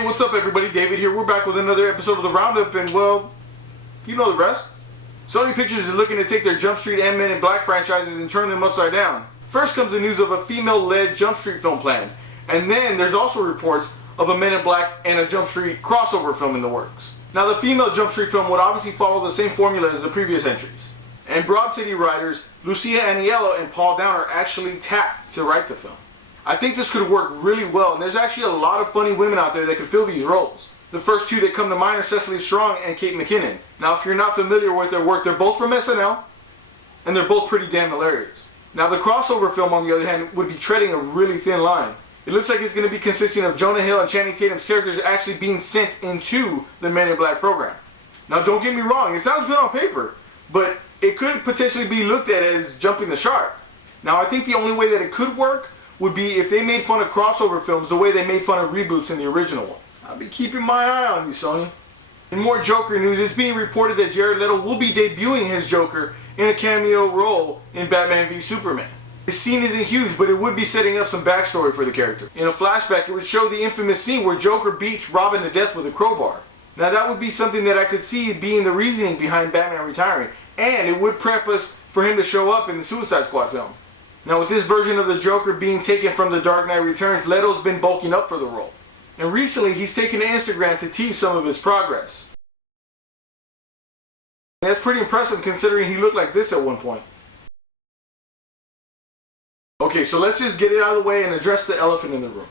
Hey, what's up everybody? David here. We're back with another episode of the Roundup, and well, you know the rest. Sony Pictures is looking to take their Jump Street and Men in Black franchises and turn them upside down. First comes the news of a female-led Jump Street film plan, and then there's also reports of a Men in Black and a Jump Street crossover film in the works. Now the female Jump Street film would obviously follow the same formula as the previous entries, and Broad City writers Lucia Aniello and Paul Downer actually tapped to write the film. I think this could work really well, and there's actually a lot of funny women out there that could fill these roles. The first two that come to mind are Cecily Strong and Kate McKinnon. Now if you're not familiar with their work, they're both from SNL, and they're both pretty damn hilarious. Now the crossover film, on the other hand, would be treading a really thin line. It looks like it's going to be consisting of Jonah Hill and Channing Tatum's characters actually being sent into the Men in Black program. Now don't get me wrong, it sounds good on paper, but it could potentially be looked at as jumping the shark. Now I think the only way that it could work would be if they made fun of crossover films the way they made fun of reboots in the original one. I'll be keeping my eye on you, Sony. In more Joker news, it's being reported that Jared Leto will be debuting his Joker in a cameo role in Batman v Superman. The scene isn't huge, but it would be setting up some backstory for the character. In a flashback, it would show the infamous scene where Joker beats Robin to death with a crowbar. Now that would be something that I could see being the reasoning behind Batman retiring, and it would prep us for him to show up in the Suicide Squad film. Now with this version of the Joker being taken from The Dark Knight Returns, Leto's been bulking up for the role. And recently he's taken to Instagram to tease some of his progress. That's pretty impressive considering he looked like this at one point. Okay, so let's just get it out of the way and address the elephant in the room.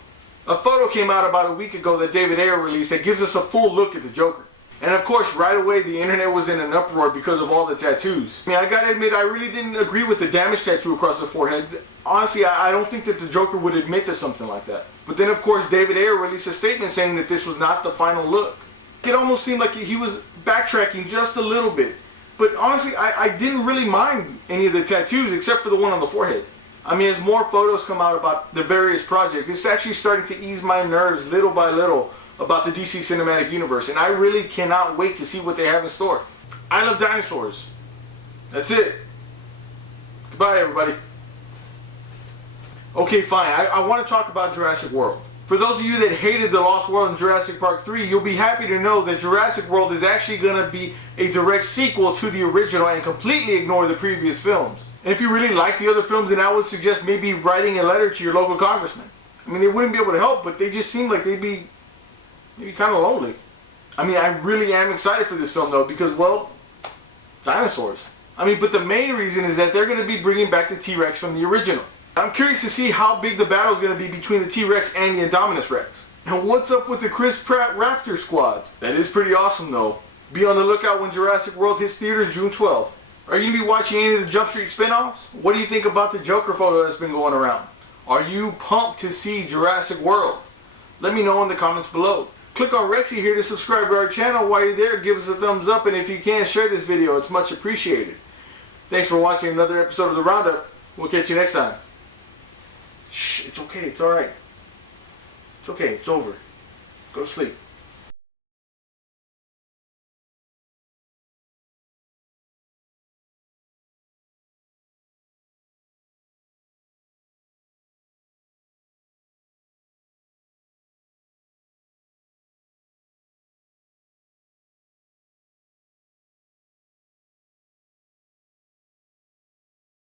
A photo came out about a week ago that David Ayer released that gives us a full look at the Joker. And of course, right away, the internet was in an uproar because of all the tattoos. I mean, I gotta admit, I really didn't agree with the damage tattoo across the forehead. Honestly, I don't think that the Joker would admit to something like that. But then, of course, David Ayer released a statement saying that this was not the final look. It almost seemed like he was backtracking just a little bit. But honestly, I didn't really mind any of the tattoos except for the one on the forehead. I mean, as more photos come out about the various projects, it's actually starting to ease my nerves little by little about the DC Cinematic Universe, and I really cannot wait to see what they have in store. I love dinosaurs. That's it. Goodbye, everybody. Okay, fine. I want to talk about Jurassic World. For those of you that hated The Lost World and Jurassic Park 3, you'll be happy to know that Jurassic World is actually going to be a direct sequel to the original and completely ignore the previous films. And if you really like the other films, then I would suggest maybe writing a letter to your local congressman. I mean, they wouldn't be able to help, but they just seem like they'd be maybe kind of lonely. I mean, I really am excited for this film though because, well, dinosaurs. I mean, but the main reason is that they're going to be bringing back the T-Rex from the original. I'm curious to see how big the battle is going to be between the T-Rex and the Indominus Rex. And what's up with the Chris Pratt Raptor Squad? That is pretty awesome though. Be on the lookout when Jurassic World hits theaters June 12th. Are you going to be watching any of the Jump Street spin-offs? What do you think about the Joker photo that's been going around? Are you pumped to see Jurassic World? Let me know in the comments below. Click on Rexy here to subscribe to our channel. While you're there, give us a thumbs up, and if you can, share this video. It's much appreciated. Thanks for watching another episode of The Roundup. We'll catch you next time. Shh, it's okay. It's alright. It's okay. It's over. Go to sleep.